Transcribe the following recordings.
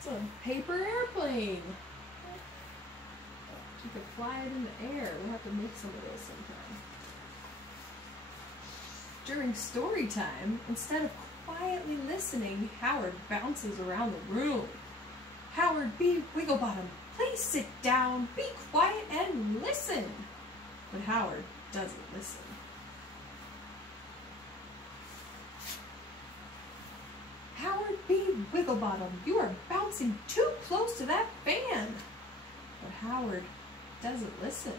It's a paper airplane. You could fly it in the air. We'll have to make some of those sometime. During story time, instead of quietly listening, Howard bounces around the room. Howard B. Wigglebottom, please sit down, be quiet, and listen. But Howard doesn't listen. Howard B. Wigglebottom, you are bouncing too close to that fan. But Howard doesn't listen.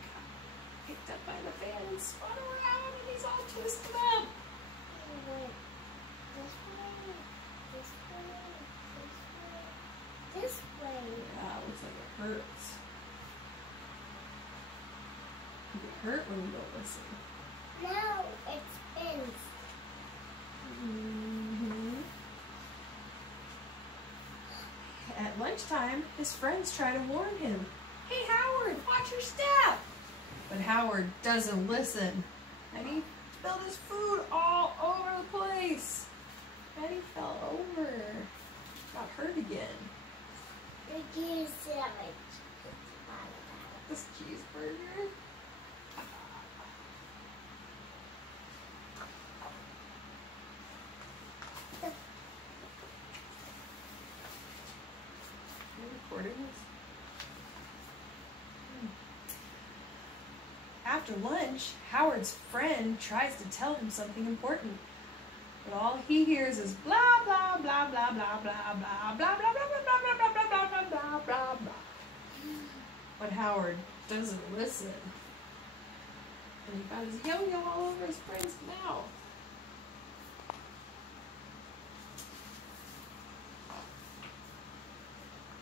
Got picked up by the fan and spun around, and he's all twisted up. This way. Yeah, it looks like it hurts. You get hurt when you don't listen. Now it spins. At lunchtime, his friends try to warn him. Hey Howard, watch your step! But Howard doesn't listen. And he spilled his food all over the place. And he fell over. Got hurt again. This cheeseburger. Recording this. After lunch, Howard's friend tries to tell him something important, but all he hears is blah blah blah blah blah blah blah blah blah blah blah blah blah blah blah blah blah blah. But Howard doesn't listen, and he got his yo-yo all over his friend's mouth.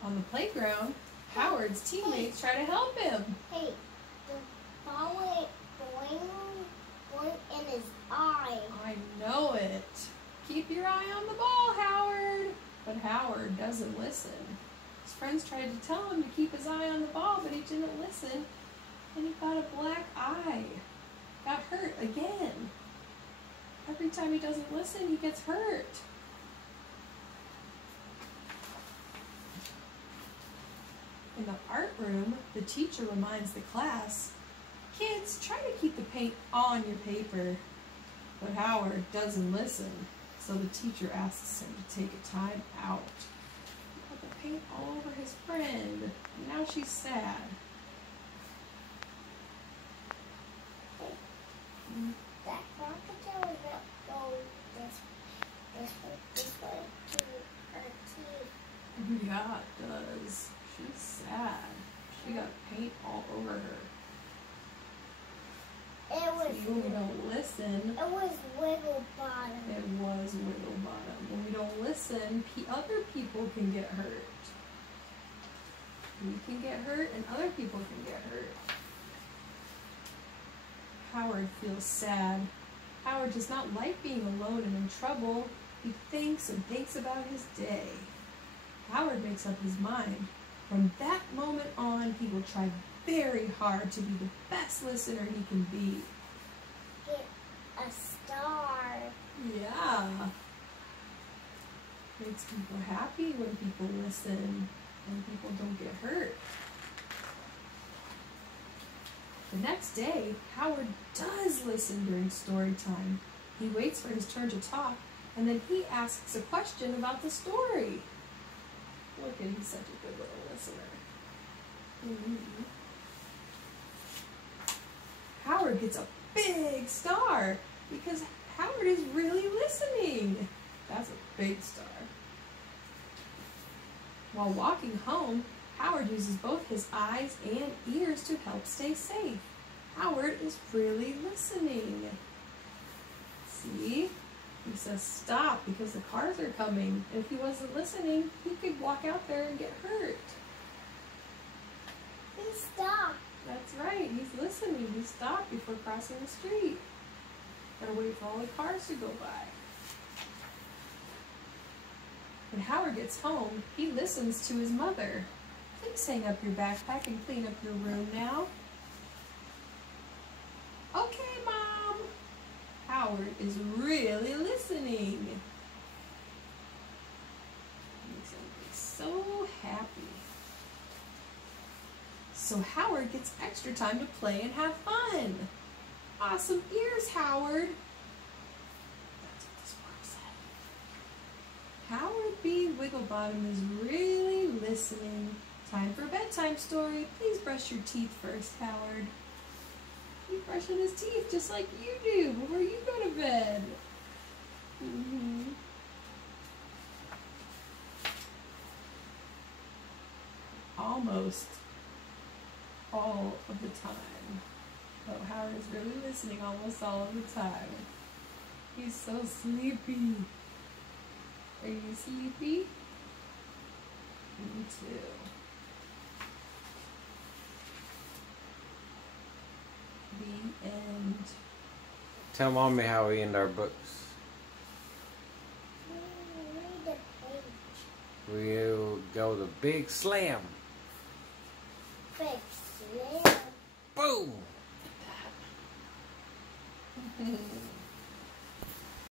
On the playground, Howard's teammates try to help him. Hey, the ball went boing in his eye. I know it. Keep your eye on the ball, Howard. But Howard doesn't listen. His friends tried to tell him to keep his eye on the ball, but he didn't listen, and he got a black eye. Got hurt again. Every time he doesn't listen, he gets hurt. In the art room, the teacher reminds the class, kids, try to keep the paint on your paper. But Howard doesn't listen, so the teacher asks him to take a time out. He got the paint all over his friend, and now she's sad. That crocodile is not go this way to her teeth. Yeah, it does. She's sad. She got paint all over her. When we don't listen, It was Wigglebottom. it was Wigglebottom. When we don't listen, other people can get hurt. We can get hurt and other people can get hurt. Howard feels sad. Howard does not like being alone and in trouble. He thinks and thinks about his day. Howard makes up his mind. From that moment on, he will try very hard to be the best listener he can be. Get a star. Yeah. Makes people happy when people listen and people don't get hurt. The next day, Howard does listen during story time. He waits for his turn to talk, and then he asks a question about the story. Look at, he's such a good little listener. Howard gets a big star because Howard is really listening. That's a big star. While walking home, Howard uses both his eyes and ears to help stay safe. Howard is really listening. See? He says stop because the cars are coming. If he wasn't listening, he could walk out there and get hurt. He stopped. That's right. He's listening. He stopped before crossing the street. Gotta wait for all the cars to go by. When Howard gets home, he listens to his mother. Please hang up your backpack and clean up your room now. Okay, Mom. Howard is really listening. So Howard gets extra time to play and have fun. Awesome ears, Howard. That's what the squirrel said. Howard B. Wigglebottom is really listening. Time for a bedtime story. Please brush your teeth first, Howard. He's brushing his teeth just like you do before you go to bed. Almost all of the time. But Howard is really listening almost all of the time. He's so sleepy. Are you sleepy? Me too. The end. Tell Mommy how we end our books. Read the page. We'll go to Big Slam. Big slam. Boom!